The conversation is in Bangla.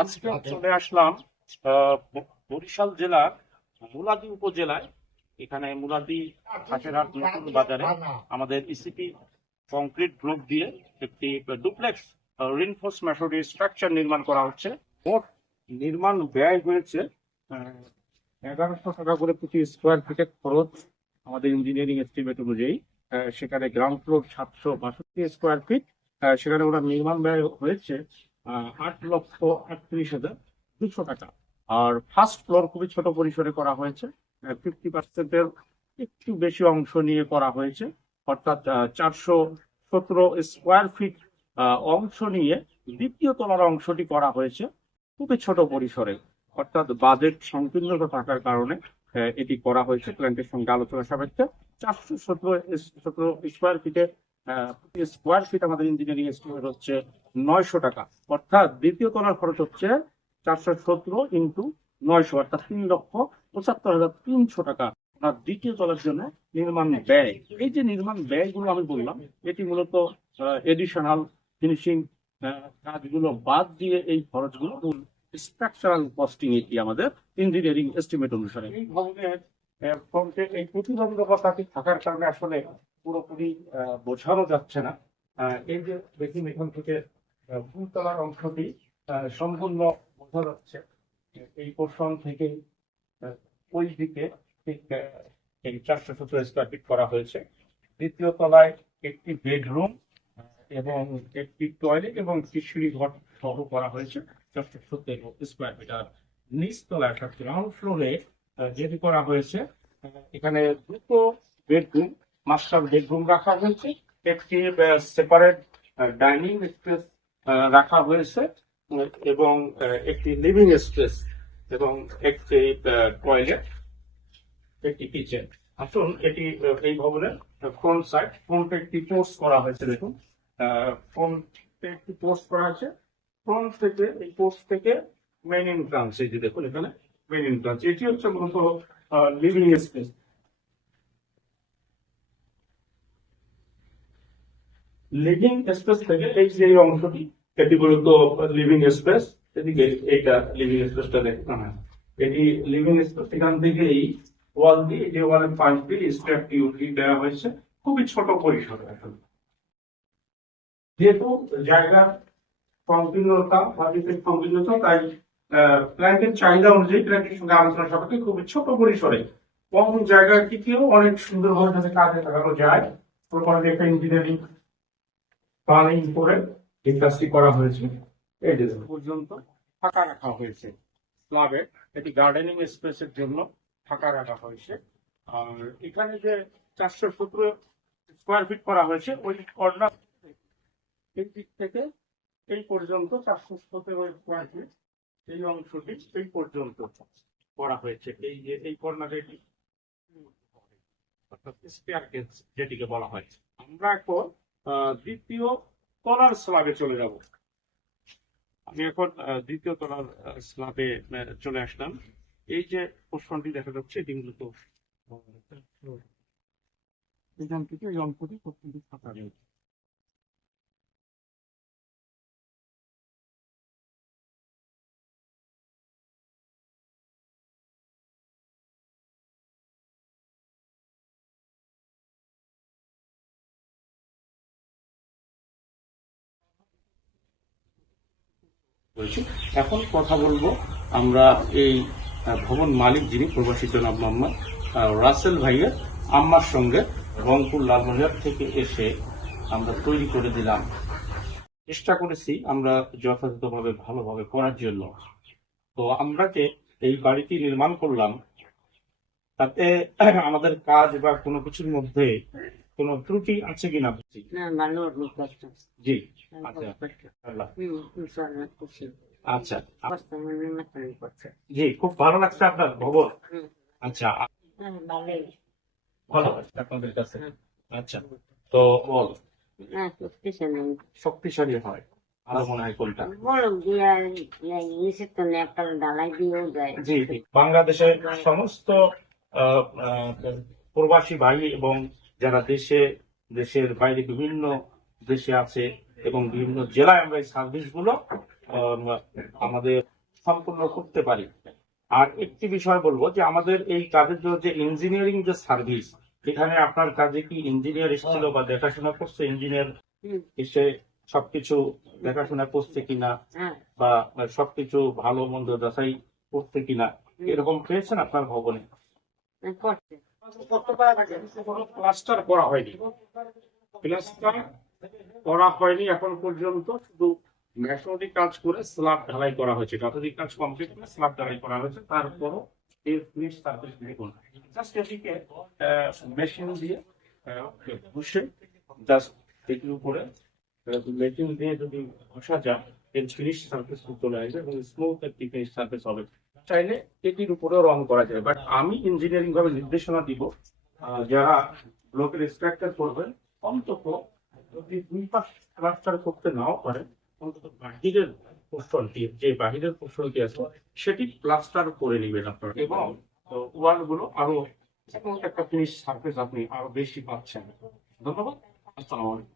আজকে চলে আসলাম বরিশাল জেলার মুলাদী উপজেলায়। এখানে মুলাদী হাটেরহাট নতুন বাজারে আমাদের ইসিপি কংক্রিট ব্লক দিয়ে একটি ডুপ্লেক্স রিনফোর্স মেসোডি স্ট্রাকচার নির্মাণ করা হচ্ছে। মোট নির্মাণ ব্যয় হয়েছে 1100 টাকা করে প্রতি স্কোয়ার ফিটের খরচ আমাদের ইঞ্জিনিয়ারিং এস্টিমেট অনুযায়ী। সেখানে গ্রাউন্ড ফ্লোর 762 স্কোয়ার ফিট, সেখানে ওনার নির্মাণ ব্যয় হয়েছে 8,38,200 টাকা। আর ফার্স্ট ফ্লোর খুবই ছোট পরিসরে করা হয়েছে, 50%-এর একটু বেশি অংশ নিয়ে করা হয়েছে, অর্থাৎ 417 স্কোয়ার ফিট অংশ নিয়ে দ্বিতীয় তলার অংশটি করা হয়েছে খুবই ছোট পরিসরে, অর্থাৎ বাজেট সংকীর্ণতা থাকার কারণে এটি করা হয়েছে। ক্লায়েন্টের সঙ্গে আলোচনা সাপেক্ষে 417 স্কোয়ার ফিটে স্কোয়ার ফিট আমাদের ইঞ্জিনিয়ারিং এস্টিমেট হচ্ছে 900 টাকা, অর্থাৎ দ্বিতীয় তলার খরচ হচ্ছে 417 ইন্টু 900, অর্থাৎ 3,75,300 টাকা আপনার দ্বিতীয় তলার জন্য নির্মাণ ব্যয়। এই যে নির্মাণ ব্যয়গুলো আমি বললাম, এটি মূলত এডিশনাল ফিনিশিং কাজগুলো বাদ দিয়ে এই খরচগুলো স্ট্রাকচারাল কস্টিং এটি আমাদের ইঞ্জিনিয়ারিং এস্টিমেট অনুসারে। এই ভবনের ফ্রন্টে এই প্রতিবন্ধকতাটি থাকার কারণে আসলে পুরোপুরি বোঝানো যাচ্ছে না। এই যে দেখুন, এখান থেকে দুতলার অংশটি সম্পূর্ণ বোঝা যাচ্ছে। এই পোর্শন থেকে ওই দিকে ঠিক এই 417 স্কোয়ার ফিট করা হয়েছে। দ্বিতীয় তলায় একটি বেডরুম এবং একটি টয়লেট এবং সিঁড়ি ঘর সহ করা হয়েছে 417 স্কোয়ার ফিট। আর নিচ তলায় অর্থাৎ গ্রাউন্ড ফ্লোরে যেটি করা হয়েছে, এখানে দুটো বেডরুম, মাস্টার বেডরুম রাখা হয়েছে, একটি সেপারেট ডাইনিং স্পেস রাখা হয়েছে এবং একটি লিভিং স্পেস এবং একটি টয়লেট, একটি কিচেন। আসুন এটি এই ভবনের ফ্রন্ট সাইড, ফ্রন্টে একটি পোস্ট করা হয়েছে। দেখুন, ফ্রন্টে একটি পোস্ট করা আছে। ফ্রন্ট থেকে এই পোস্ট থেকে মেইন এন্ট্রান্স, এই যে দেখুন এখানে মেইন এন্ট্রান্স, এটি হচ্ছে মূলত লিভিং স্পেস। লিভিং স্পেস থেকে এই যে অংশটি, এটি মূলত লিভিং স্পেস। এদিকে এইটা লিভিং স্পেসটা দেখুন, এটি লিভিং স্পেস। এখান থেকে এই ওয়াল দিয়ে, এই যে ওয়ালের পাশ দিয়ে স্ট্যাপ টিউবটি দেওয়া হয়েছে খুবই ছোট পরিসরে। আসলে যেহেতু জায়গার সংকীর্ণতা বা সংকীর্ণতা, তাই ক্লায়েন্টের চাহিদা অনুযায়ী ক্লায়েন্টের সঙ্গে আলোচনা সাপেক্ষে খুবই ছোট পরিসরে কম জায়গাটিকেও অনেক সুন্দরভাবে যাতে কাজে লাগানো যায়, প্রপারলি একটা ইঞ্জিনিয়ারিং প্ল্যানিং করে এই কাজটি করা হয়েছে। এই যে পর্যন্ত ফাঁকা রাখা হয়েছে স্ল্যাবে, এটি গার্ডেনিং স্পেসের জন্য ফাঁকা রাখা হয়েছে। আর এখানে যে 417 স্কোয়ার ফিট করা হয়েছে, ওই কর্নার এই দিক থেকে এই পর্যন্ত 417 স্কোয়ার ফিট এই অংশটি এই পর্যন্ত করা হয়েছে। এই যে এই কর্নারে অর্থাৎ স্টেয়ারকেস যেটিকে বলা হয়। আমরা এখন দ্বিতীয় তলার স্ল্যাবে চলে যাব। আমি এখন দ্বিতীয় তলার স্ল্যাবে চলে আসলাম। এই যে পোর্শনটি দেখা যাচ্ছে, এটি মূলত এখান থেকে এই অংশটি প্রত্যেকটি ফাঁকা রয়েছে। এখন কথা বলবো আমরা এই ভবন মালিক, যিনি প্রবাসী জনাব মোহাম্মদ রাসেল ভাইয়ের আম্মার সঙ্গে রংপুর লালমনিরহাট থেকে এসে আমরা তৈরি করে দিলাম। চেষ্টা করেছি আমরা যথাযথভাবে ভালোভাবে করার জন্য। তো আমরা যে এই বাড়িটি নির্মাণ করলাম, তাতে আমাদের কাজ বা কোনো কিছুর মধ্যে কোনো ত্রুটি আছে কিনা? জি, আচ্ছা, আচ্ছা, জি, খুব ভালো লাগছে আপনার ভবন। আচ্ছা, ভালো লাগছে আপনাদের কাছে। আচ্ছা, তো বল শক্তিশালী হয় আরো মনে হয় কোনটা? জি, বাংলাদেশের সমস্ত প্রবাসী ভাই এবং যারা দেশের বাইরে বিভিন্ন দেশে আছে এবং বিভিন্ন জেলায় আমরা এই সার্ভিসগুলো আম, আমাদের সম্পূর্ণ করতে পারি। আর একটি বিষয় বলবো যে আমাদের এই কাজের জন্য যে ইঞ্জিনিয়ারিং যে সার্ভিস, এখানে আপনার কাজে কি ইঞ্জিনিয়ার এসেছিল বা দেখাশোনা করছে ইঞ্জিনিয়ার এসে সবকিছু দেখাশোনা করছে কিনা বা সবকিছু ভালো মন্দ যাচাই করছে কিনা, এরকম পেয়েছেন আপনার ভবনে? কোনো প্লাস্টার করা হয়নি, প্লাস্টার করা হয়নি এখন পর্যন্ত, শুধু মেশনারি কাজ করে স্ল্যাব ঢালাই করা হয়েছে, গাঁথুনি কাজ কমপ্লিট করে স্ল্যাব ঢালাই করা হয়েছে। তারপরও এর ফিনিশ সার্ভিস দেখুন, জাস্ট এটিকে মেশিন দিয়ে ঘষে জাস্ট এটির উপরে মেশিন দিয়ে যদি ঘষা যায়, এর ফিনিশ সার্ফেস চলে আসবে এবং স্মুথ একটি ফিনিশ সার্ফেস হবে। চাইলে এটির উপরেও রং করা যায়, বাট আমি ইঞ্জিনিয়ারিং ভাবে নির্দেশনা দিব যারা ব্লকের স্ট্রাকচার করবেন, অন্তত যদি দুই পাশ প্লাস্টার করতে নাও পারে, অন্তত বাহিরের পোর্শনটি, যে বাহিরের পোর্শনটি আছে সেটি প্লাস্টার করে নেবেন আপনারা, এবং ওয়াল গুলো আরো একটা ফিনিশ সার্ফেস আপনি আরো বেশি পাচ্ছেন। ধন্যবাদ। আসসালামু আলাইকুম।